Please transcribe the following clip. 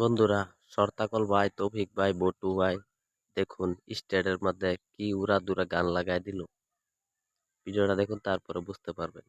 বন্ধুরা, শর্তাকল ভাই, তৌফিক ভাই, বটু ভাই, দেখুন স্টেডের মধ্যে কি উড়াদুরা গান লাগাই দিল। ভিডিওটা দেখুন, তারপরে বুঝতে পারবেন।